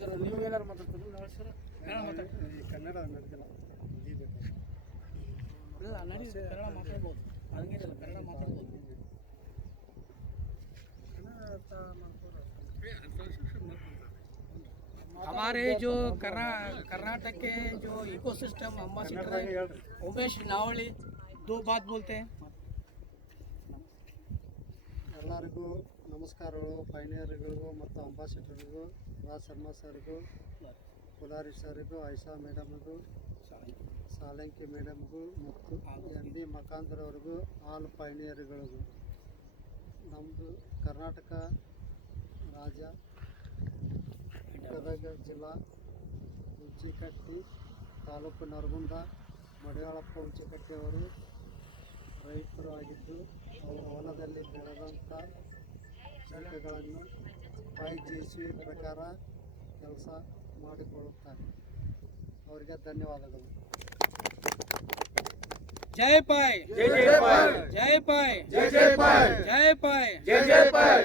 Sir ನೀವು ಏನಾರು ಮಾತಾಡ್ತೀರಿ ನಾಳೆ ಸರ್ ಕನ್ನಡ ನಡೆದಿಲ್ಲ ಇಲ್ಲ ಕನ್ನಡ ಮಾತಾಡ್ಬೋದು ಹಂಗೇನಿಲ್ಲ ಕನ್ನಡ ಮಾತಾಡ್ಬೋದು हमारे जो कर्नाटक के जो इकोसिस्टम अम्बासिडर है उमेश नावली दो बात बोलते हैं ಎಲ್ಲರಿಗೂ ನಮಸ್ಕಾರಗಳು ಪೈನಿಯರ್ಗಳಿಗೂ ಮತ್ತು ಅಂಬಾಸಿಡರ್ಗಳಿಗೂ ರಾಜ್ ಶರ್ಮಾ ಸರ್ಗೂ ಪುಲಾರಿ ಸರ್ಗೂ ಐಷಾ ಮೇಡಮ್ಗೂ ಸಾಲಂಕಿ ಮೇಡಮ್ಗೂ ಮತ್ತು ಎನ್ ಡಿ ಮಕಾಂದ್ರ ಅವ್ರಿಗೂ ಆಲ್ ಪೈನಿಯರ್ಗಳಿಗೂ ನಮ್ಮದು ಕರ್ನಾಟಕ ರಾಜ್ಯ ಗದಗ ಜಿಲ್ಲಾ ಹುಂಚಿಕಟ್ಟಿ ತಾಲೂಕು ನರಗುಂದ ಮಡಿವಾಳಪ್ಪ ಹುಂಚಿಕಟ್ಟಿ ಅವರು ರೈತರು ಆಗಿದ್ದು ಅವರ ಹೊಲದಲ್ಲಿ ಬೆಳೆದಂಥ ಸಲಹೆಗಳನ್ನು 5G ಪ್ರಕಾರ ಕೆಲಸ ಮಾಡಿಕೊಳ್ಳುತ್ತಾರೆ. ಅವರಿಗೆ ಧನ್ಯವಾದಗಳು. जय पाय जय जय पाय जय जय पाय जय जय पाय जय जय पाय.